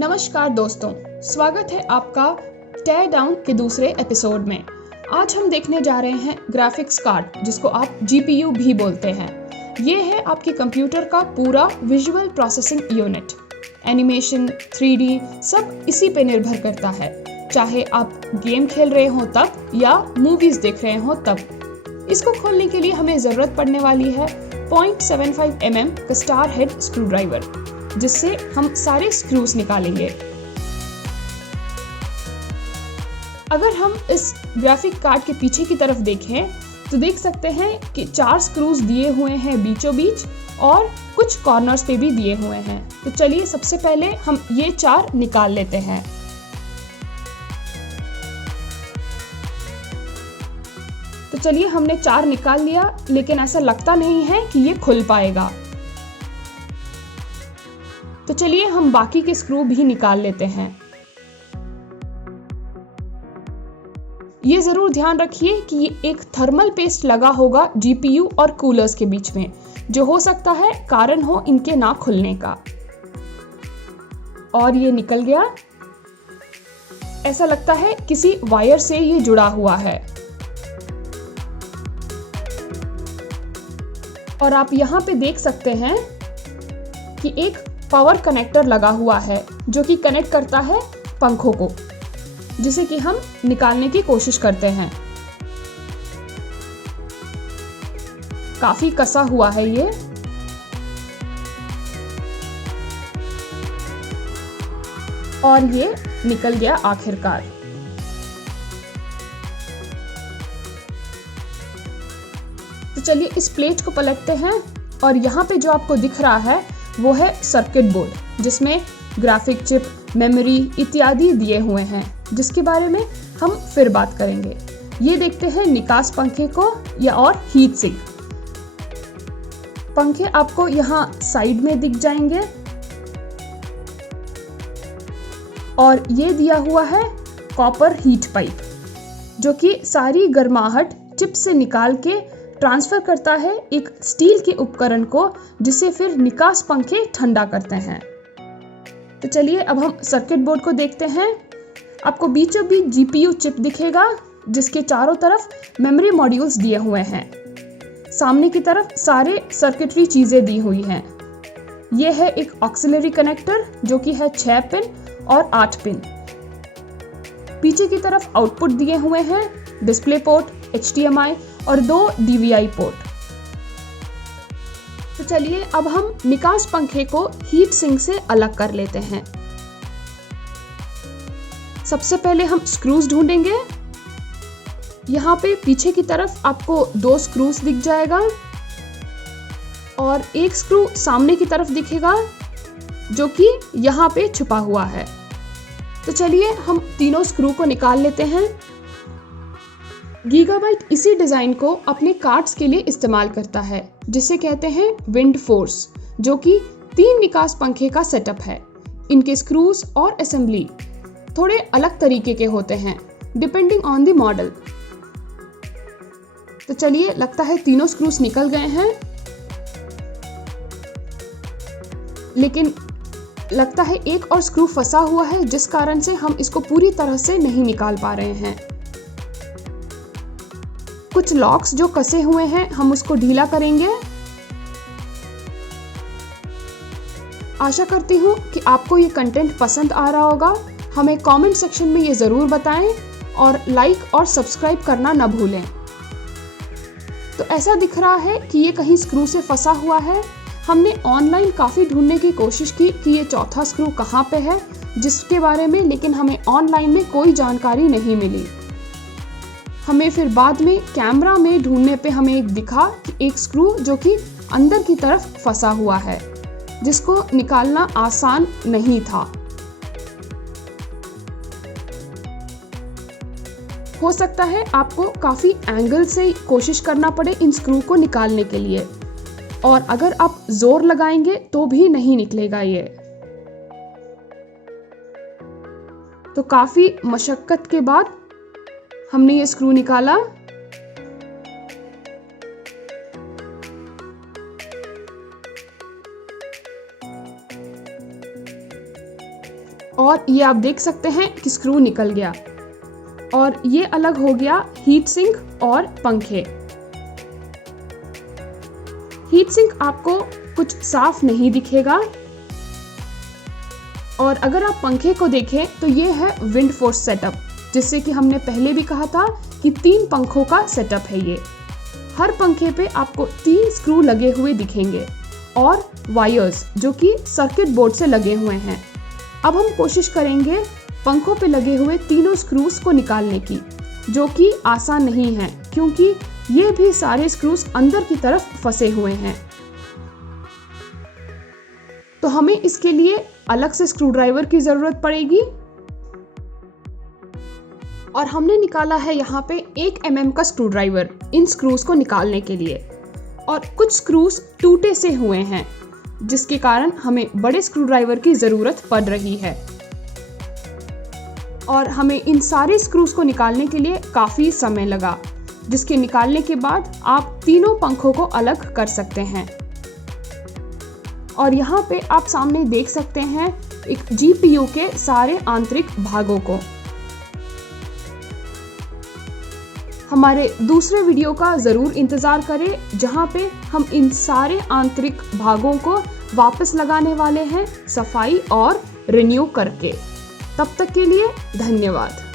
नमस्कार दोस्तों, स्वागत है आपका टेयर डाउन के दूसरे एपिसोड में। आज हम देखने जा रहे हैं ग्राफिक्स कार्ड, जिसको आप जीपीयू भी बोलते हैं। ये है आपके कंप्यूटर का पूरा visual processing unit. Animation, 3D सब इसी पे निर्भर करता है, चाहे आप गेम खेल रहे हो तब या मूवीज देख रहे हो तब। इसको खोलने के लिए हमें ज़रूरत पड़ने वाली है 0.75 mm का स्टार हेड स्क्रू ड्राइवर, जिससे हम सारे स्क्रूज निकालेंगे। अगर हम इस ग्राफिक कार्ड के पीछे की तरफ देखें तो देख सकते हैं कि 4 स्क्रूज दिए हुए हैं बीचों बीच और कुछ कॉर्नर्स पे भी दिए हुए हैं। तो चलिए सबसे पहले हम ये 4 निकाल लेते हैं। तो चलिए हमने 4 निकाल लिया, लेकिन ऐसा लगता नहीं है कि ये खुल पाएगा। तो चलिए हम बाकी के स्क्रू भी निकाल लेते हैं। ये जरूर ध्यान रखिए कि ये एक थर्मल पेस्ट लगा होगा जीपीयू और कूलर्स के बीच में, जो हो सकता है कारण हो इनके ना खुलने का। और ये निकल गया। ऐसा लगता है किसी वायर से ये जुड़ा हुआ है। और आप यहाँ पे देख सकते हैं कि एक पावर कनेक्टर लगा हुआ है, जो कि कनेक्ट करता है पंखों को, जिसे कि हम निकालने की कोशिश करते हैं। काफी कसा हुआ है ये। और ये निकल गया आखिरकार। तो चलिए इस प्लेट को पलटते हैं और यहाँ पे जो आपको दिख रहा है वो है सर्किट बोर्ड, जिसमें ग्राफिक चिप, मेमोरी इत्यादि दिए हुए हैं, जिसके बारे में हम फिर बात करेंगे। ये देखते हैं निकास पंखे को या और हीट सिंक। पंखे आपको यहाँ साइड में दिख जाएंगे और ये दिया हुआ है कॉपर हीट पाइप, जो कि सारी गर्माहट चिप से निकाल के ट्रांसफर करता है एक स्टील के उपकरण को, जिसे फिर निकास पंखे ठंडा करते हैं। तो चलिए अब हम सर्किट बोर्ड को देखते हैं। आपको बीचों बीच जीपीयू चिप दिखेगा, जिसके चारों तरफ मेमोरी मॉड्यूल्स दिए हुए हैं। सामने की तरफ सारे सर्किटरी चीजें दी हुई हैं। यह है एक ऑक्सिलरी कनेक्टर, जो कि है 6 पिन और 8 पिन। पीछे की तरफ आउटपुट दिए हुए हैं, डिस्प्ले पोर्ट, HDMI और 2 DVI पोर्ट। तो चलिए अब हम निकास पंखे को हीट सिंक से अलग कर लेते हैं। सबसे पहले हम स्क्रूज ढूंढेंगे। यहाँ पे पीछे की तरफ आपको 2 स्क्रूज दिख जाएगा और एक स्क्रू सामने की तरफ दिखेगा, जो कि यहाँ पे छुपा हुआ है। तो चलिए हम तीनों स्क्रू को निकाल लेते हैं। गीगाबाइट इसी डिजाइन को अपने कार्ड्स के लिए इस्तेमाल करता है, जिसे कहते हैं विंड फोर्स, जो कि 3 निकास पंखे का सेटअप है। इनके स्क्रूज और असेंबली थोड़े अलग तरीके के होते हैं, डिपेंडिंग ऑन द मॉडल। तो चलिए लगता है तीनों स्क्रूज निकल गए हैं, लेकिन लगता है एक और स्क्रू फंसा हुआ है, जिस कारण से हम इसको पूरी तरह से नहीं निकाल पा रहे हैं। कुछ लॉक्स जो कसे हुए हैं, हम उसको ढीला करेंगे। आशा करती हूँ कि आपको ये कंटेंट पसंद आ रहा होगा। हमें कमेंट सेक्शन में ये ज़रूर बताएं और लाइक और सब्सक्राइब करना न भूलें। तो ऐसा दिख रहा है कि ये कहीं स्क्रू से फंसा हुआ है। हमने ऑनलाइन काफ़ी ढूंढने की कोशिश की कि ये चौथा स्क्रू कहाँ पे है, जिसके बारे में लेकिन हमें ऑनलाइन में कोई जानकारी नहीं मिली। हमें फिर बाद में कैमरा में ढूंढने पे हमें एक दिखा कि एक स्क्रू जो कि अंदर की तरफ फंसा हुआ है, जिसको निकालना आसान नहीं था। हो सकता है आपको काफ़ी एंगल से कोशिश करना पड़े इन स्क्रू को निकालने के लिए, और अगर आप जोर लगाएंगे तो भी नहीं निकलेगा ये। तो काफ़ी मशक्कत के बाद हमने ये स्क्रू निकाला। और ये आप देख सकते हैं कि स्क्रू निकल गया और ये अलग हो गया हीट सिंक और पंखे। हीट सिंक आपको कुछ साफ नहीं दिखेगा और अगर आप पंखे को देखें तो ये है विंड फोर्स सेटअप, जिससे कि हमने पहले भी कहा था कि 3 पंखों का सेटअप है ये। हर पंखे पे आपको 3 स्क्रू लगे हुए दिखेंगे और वायर्स जो कि सर्किट बोर्ड से लगे हुए हैं। अब हम कोशिश करेंगे पंखों पे लगे हुए तीनों स्क्रूज को निकालने की, जो कि आसान नहीं है क्योंकि ये भी सारे स्क्रूज अंदर की तरफ फंसे हुए हैं। तो हमें इसके लिए अलग से स्क्रू ड्राइवर की जरूरत पड़ेगी और हमने निकाला है यहाँ पे 1 mm का स्क्रू ड्राइवर इन स्क्रूज को निकालने के लिए। और कुछ स्क्रूज टूटे से हुए हैं, जिसके कारण हमें बड़े स्क्रू ड्राइवर की जरूरत पड़ रही है और हमें इन सारे स्क्रूज को निकालने के लिए काफी समय लगा, जिसके निकालने के बाद आप तीनों पंखों को अलग कर सकते हैं। और यहाँ पे आप सामने देख सकते हैं एक GPU के सारे आंतरिक भागों को। हमारे दूसरे वीडियो का ज़रूर इंतज़ार करें, जहाँ पे हम इन सारे आंतरिक भागों को वापस लगाने वाले हैं सफाई और रिन्यू करके। तब तक के लिए धन्यवाद।